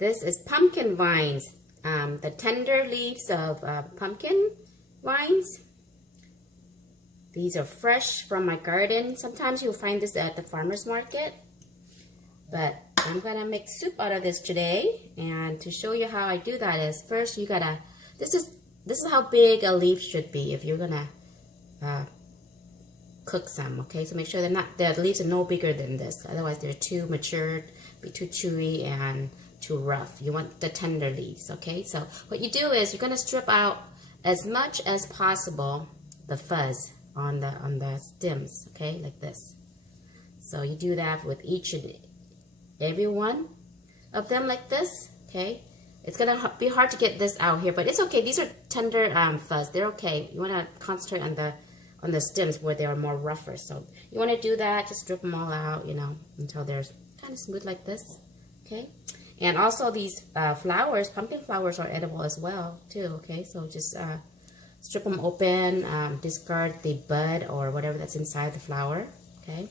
This is pumpkin vines, the tender leaves of pumpkin vines. These are fresh from my garden. Sometimes you'll find this at the farmer's market. But I'm gonna make soup out of this today. And to show you how I do that is, first you gotta, this is how big a leaf should be if you're gonna cook some, okay? So make sure the leaves are no bigger than this. Otherwise they're too matured, be too chewy and too rough. You want the tender leaves, okay? So what you do is you're gonna strip out as much as possible the fuzz on the stems, okay, like this. So you do that with each and every one of them like this, okay? It's gonna be hard to get this out here, but it's okay. These are tender fuzz. They're okay. You want to concentrate on the stems where they are more rougher. So you want to do that. Just strip them all out, you know, until they're kind of smooth like this, okay? And also these flowers, pumpkin flowers, are edible as well too, okay? So just strip them open, discard the bud or whatever that's inside the flower, okay?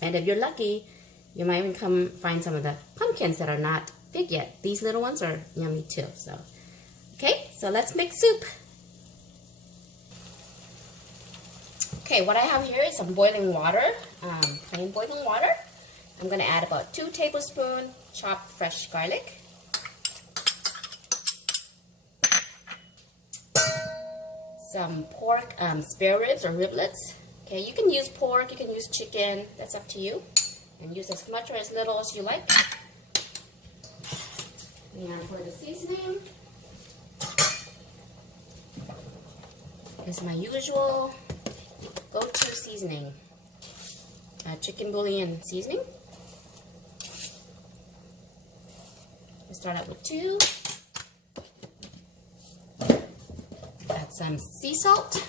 And if you're lucky, you might even find some of the pumpkins that are not big yet. These little ones are yummy too. So, okay, so let's make soup. Okay, what I have here is some boiling water, plain boiling water. I'm gonna add about 2 tablespoons chopped fresh garlic. Some pork spare ribs or riblets. Okay, you can use pork, you can use chicken, that's up to you. And use as much or as little as you like. And for the seasoning, is my usual go-to seasoning, chicken bouillon seasoning. We'll start out with 2. Add some sea salt.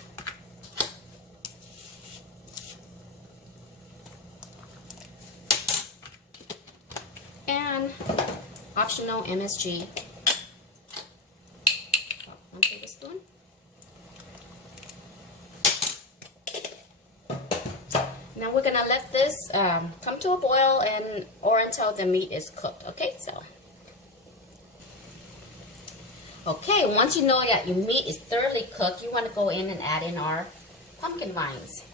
And optional MSG. 1 tablespoon. Now we're gonna let this come to a boil or until the meat is cooked. Okay, so. Okay, once you know that your meat is thoroughly cooked, you want to go in and add in our pumpkin vines.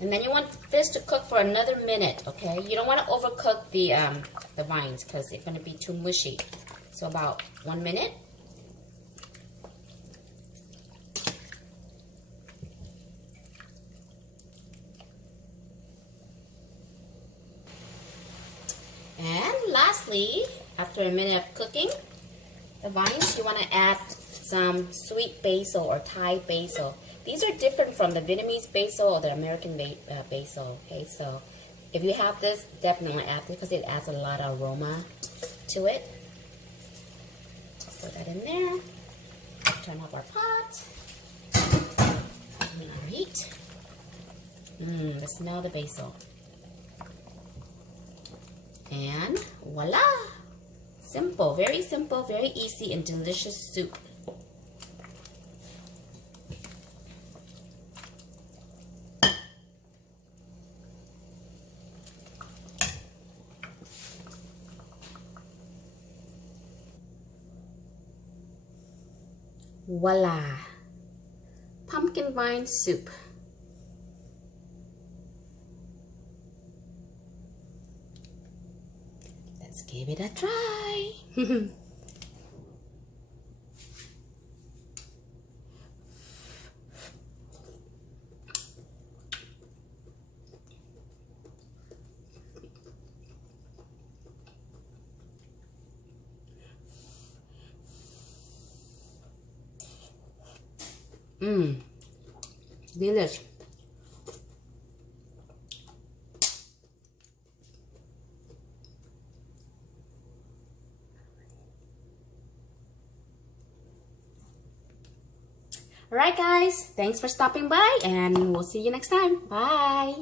And then you want this to cook for another minute, okay? You don't want to overcook the vines because it's going to be too mushy. So about 1 minute. And lastly, after a minute of cooking the vines, you want to add some sweet basil or Thai basil. These are different from the Vietnamese basil or the American basil, okay? So if you have this, definitely add it because it adds a lot of aroma to it. Put that in there. Turn off our pot. And our heat. The smell of the basil. And voila! Simple, very easy and delicious soup. Voila! Pumpkin vine soup. Let's give it a try. Delicious. Alright guys, thanks for stopping by and we'll see you next time. Bye.